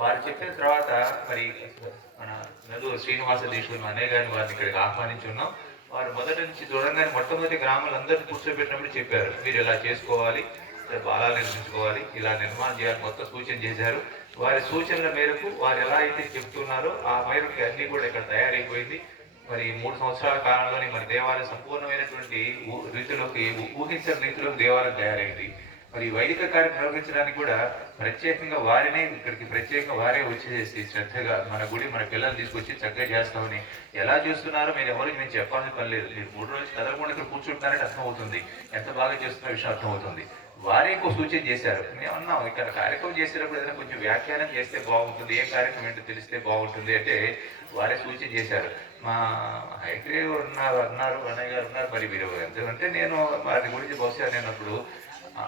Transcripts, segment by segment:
వారు చెప్పిన తర్వాత మరి మన నెల్లూరు శ్రీనివాస దీక్షులు అనే గారిని వారిని ఇక్కడికి ఆహ్వానించి ఉన్నాం. వారు మొదటి నుంచి చూడంగానే మొట్టమొదటి గ్రామాలందరినీ కూర్చోబెట్టినప్పుడు చెప్పారు, మీరు ఇలా చేసుకోవాలి, బాలాలు నిర్మించుకోవాలి, ఇలా నిర్మాణం చేయాలి, మొత్తం సూచన చేశారు. వారి సూచనల మేరకు వారు ఎలా అయితే చెప్తున్నారో ఆ మేరకు అన్ని కూడా ఇక్కడ తయారైపోయింది. మరి 3 సంవత్సరాల కాలంలోని మరి దేవాలయం సంపూర్ణమైనటువంటి రీతిలోకి ఊహించిన రీతిలోకి దేవాలయం తయారైంది. మరి వైదిక కార్యం నిర్వహించడానికి కూడా ప్రత్యేకంగా వారినే ఇక్కడికి ప్రత్యేకంగా వారే వచ్చేసి శ్రద్ధగా మన గుడి మన పిల్లల్ని తీసుకొచ్చి చక్కగా చేస్తామని ఎలా చేస్తున్నారో మీరు ఎవరికి నేను చెప్పాల్సిన పని లేదు. మీరు 3 రోజులు కదలకుండా ఇక్కడ కూర్చుంటున్నారంటే అర్థమవుతుంది, ఎంత బాగా చేస్తున్న విషయం అర్థమవుతుంది. వారే ఇంకో సూచన చేశారు. మేము అన్నాం, ఇక్కడ కార్యక్రమం చేసేటప్పుడు ఏదైనా కొంచెం వ్యాఖ్యానం చేస్తే బాగుంటుంది, ఏ కార్యక్రమం ఏంటో తెలిస్తే బాగుంటుంది అంటే వారే సూచన చేశారు. మా హైగ్రేవ్ అన్నారు అన్నయ్య గారు ఉన్నారు, మరి మీరు ఎందుకంటే నేను వారి గురించి బహుశా నేను అప్పుడు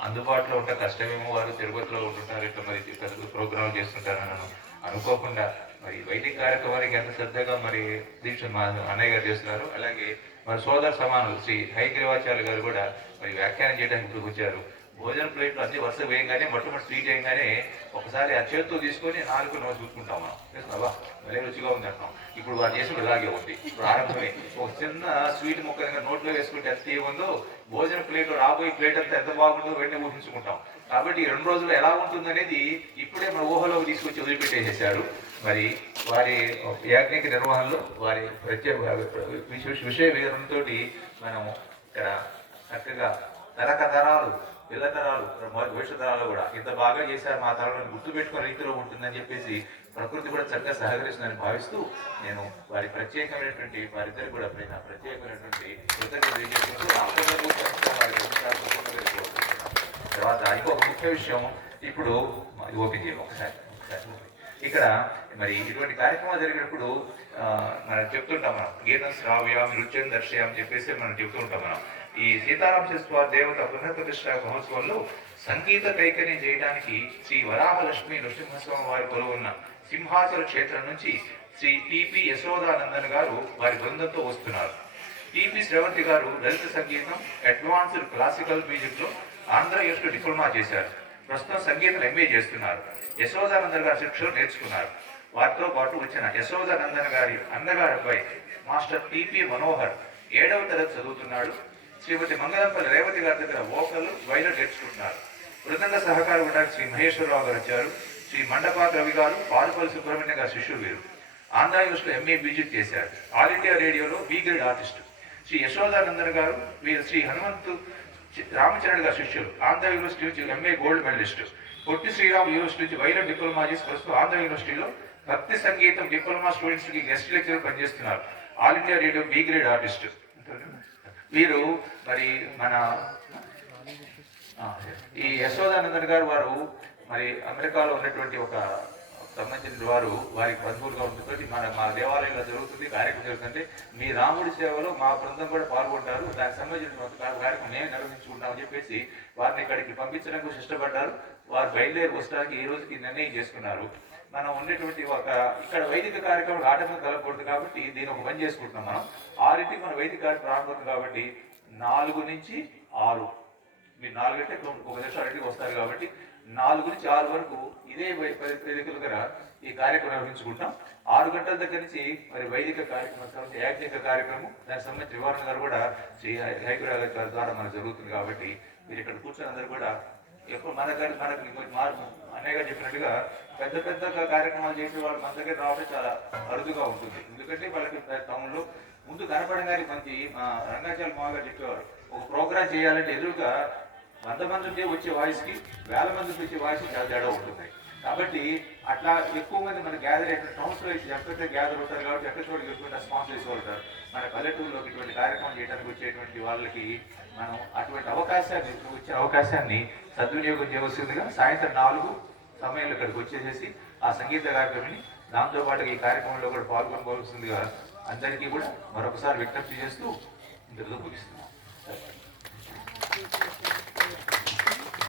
అందుబాటులో ఉంటే కష్టమేమో, వారు తిరుపతిలో ఉంటుంటారు, ఇట్లా మరి పెద్ద ప్రోగ్రాం చేస్తుంటారు నన్ను అనుకోకుండా మరి వైదిక కార్యక్రమానికి ఎంత శ్రద్ధగా మరి దీక్ష మా అన్నయ్య గారు చేస్తున్నారు. అలాగే మరి సోదర సమానులు శ్రీ హైగ్రీవాచార్య గారు కూడా మరి వ్యాఖ్యానం చేయడానికి ఇప్పుడు వచ్చారు. భోజన ప్లేట్లు అన్ని వరుస వేయగానే మొట్టమొదటి స్వీట్ వేయగానే ఒకసారి ఆ చేతితో తీసుకొని 4 నోరు చూసుకుంటాం మనం, చేస్తున్నావా మరే రుచిగా ఉంది అంటాం. ఇప్పుడు వారు చేసిన ఇలాగే ఉంది. ఇప్పుడు ఆరంభమే ఒక చిన్న స్వీట్ ముక్క నోట్లో వేసుకుంటే ఎంత ఏముందో భోజన ప్లేట్ రాబోయే ప్లేట్ అంతా ఎంత బాగుంటుందో వెంటనే ఊహించుకుంటాం. కాబట్టి 2 రోజులు ఎలా ఉంటుంది అనేది ఇప్పుడే మన ఊహలోకి తీసుకొచ్చి వదిలిపెట్టేసేసారు. మరి వారి యాజ్ఞిక నిర్వహణలో వారి ప్రత్యేక విషయ వివరణతో మనం ఇక్కడ చక్కగా తరతరాలు పిల్లతరాలు భవిష్యతరాలు కూడా ఇంత బాగా చేశారు, మా తరాలను గుర్తుపెట్టుకునే రీతిలో ఉంటుందని చెప్పేసి ప్రకృతి కూడా చక్కగా సహకరిస్తుందని భావిస్తూ నేను వారి ప్రత్యేకమైనటువంటి వారిద్దరు కూడా ప్రత్యేకమైనటువంటి తర్వాత ఇంకొక ముఖ్య విషయం ఇప్పుడు ఓపెన్ చేయం ఒకసారి ఇక్కడ మరి ఇటువంటి కార్యక్రమాలు జరిగినప్పుడు మనం చెప్తుంటాం, మనం గీతం శ్రావ్యం నృత్యం దర్శయం చెప్పేసి మనం చెప్తూ ఉంటాం. మనం ఈ సీతారామచంద్ర దేవత పునఃప్రతిష్ఠ మహోత్సవంలో సంగీత కైకర్యం చేయడానికి శ్రీ వరాహలక్ష్మి నృసింహస్వామి వారి కొలువున్న సింహాచల క్షేత్రం నుంచి శ్రీ టిపి యశోదానందన్ గారు వారి బృందంతో వస్తున్నారు. టిపి శ్రవంతి గారు లలిత సంగీతం అడ్వాన్స్డ్ క్లాసికల్ మ్యూజిక్ లో ఆంధ్ర యూనివర్సిటీ డిప్లొమా చేశారు. ప్రస్తుతం సంగీతం ఎంఏ చేస్తున్నారు. యశోదానందన్ గారి శిక్షలు నేర్చుకున్నారు. వారితో పాటు వచ్చిన యశోదానందన్ గారి అన్నగారి అబ్బాయి మాస్టర్ టిపి మనోహర్ 7వ తరగతి చదువుతున్నాడు. శ్రీమతి మంగళంపల్లి రేవతి గారి దగ్గర వోకల్ వైలెట్ నేర్చుకుంటున్నారు. మృదంగ సహకారం ఉండడానికి శ్రీ మహేశ్వరరావు గారు వచ్చారు. శ్రీ మండపాక రవి గారు పారుపల్లి సుబ్రహ్మణ్యం గారి శిష్యులు వీరు. ఆంధ్ర యూనివర్సిటీలో ఎంఏ మ్యూజిక్ చేశారు. ఆల్ ఇండియా రేడియోలో B grade artist. Shri Yashodanandan garu వీరు శ్రీ హనుమంతు రామచరణ్ గారి శిష్యులు. ఆంధ్ర యూనివర్సిటీ నుంచి MA gold medalist. Potti Sriram university నుంచి వైలెట్ డిప్లొమా చేసి ప్రస్తుతం ఆంధ్ర యూనివర్సిటీలో భక్తి సంగీతం డిప్లొమా స్టూడెంట్స్ కి గెస్ట్ లెక్చరర్ పనిచేస్తున్నారు. All India radio B grade artist. వీరు మరి మన ఈ యశోదానందన్ గారు వారు మరి అమెరికాలో ఉన్నటువంటి ఒక సంబంధించిన వారు వారికి బంధువులుగా ఉంటుంది. మా దేవాలయంలో జరుగుతుంది కార్యక్రమం జరుగుతుంటే మీ రాముడి సేవలో మా బృందం కూడా పాల్గొంటారు, దానికి సంబంధించిన కార్యక్రమం నేను నిర్వహించుకుంటామని చెప్పేసి వారిని ఇక్కడికి పంపించడానికి ఇష్టపడ్డారు. వారు బయలుదేరి వస్తానికి ఈ రోజుకి నిర్ణయం చేసుకున్నారు. మనం ఉండేటువంటి ఒక ఇక్కడ వైదిక కార్యక్రమం ఆటంకం కలగకూడదు కాబట్టి దీన్ని ఒక పని చేసుకుంటున్నాం. మనం 6కి మన వైదిక కార్యక్రమం ప్రారంభం కాబట్టి 4 నుంచి 6 మీరు 4 అంటే 1 నిమిషం 2కి వస్తారు కాబట్టి 4 నుంచి 6 వరకు ఇదే వేదికల దగ్గర ఈ కార్యక్రమం నిర్వహించుకుంటాం. 6 గంటల దగ్గర నుంచి మరి వైదిక కార్యక్రమం యాజ్ఞిక కార్యక్రమం దానికి సంబంధించిన వివరణ గారు కూడా శ్రీ హైగ్రీవ గారి ద్వారా మనకు జరుగుతుంది. కాబట్టి మీరు ఇక్కడ కూర్చొని అందరూ కూడా ఎప్పుడు మనకి అన్నయ్య గారు చెప్పినట్టుగా పెద్ద పెద్ద కార్యక్రమాలు చేసే వాళ్ళు మన దగ్గర రావడం చాలా అరుదుగా ఉంటుంది. ఎందుకంటే వాళ్ళకి టౌన్లో ముందు కనపడగానే మంచి రంగాచార్య మావ గారు చెప్పేవారు, ఒక ప్రోగ్రాం చేయాలంటే ఎదురుగా 100 మంది ఉంటే వచ్చే వాయిస్కి 1000 మందికి వచ్చే వాయిస్కి చాలా తేడా ఉంటుంది. కాబట్టి అట్లా ఎక్కువ మంది మన గ్యాదర్ అయిన టౌన్స్లో ఎక్కడైతే గ్యాదర్ అవుతారు కాబట్టి ఎక్కడ చోటు ఎక్కువ రెస్పాన్స్ చేసేవాళ్ళు. మన పల్లెటూరులోకి ఇటువంటి కార్యక్రమం చేయడానికి వచ్చేటువంటి వాళ్ళకి మనం అటువంటి అవకాశాన్ని సద్వినియోగం చేయవలసిందిగా సాయంత్రం 4 సమయంలో ఇక్కడికి వచ్చేసేసి ఆ సంగీత కార్యక్రమాన్ని దాంతోపాటు ఈ కార్యక్రమంలో కూడా పాల్గొనవలసిందిగా అందరికీ కూడా మరొకసారి విజ్ఞప్తి చేస్తూ ఇంతలో ముగిస్తున్నాం.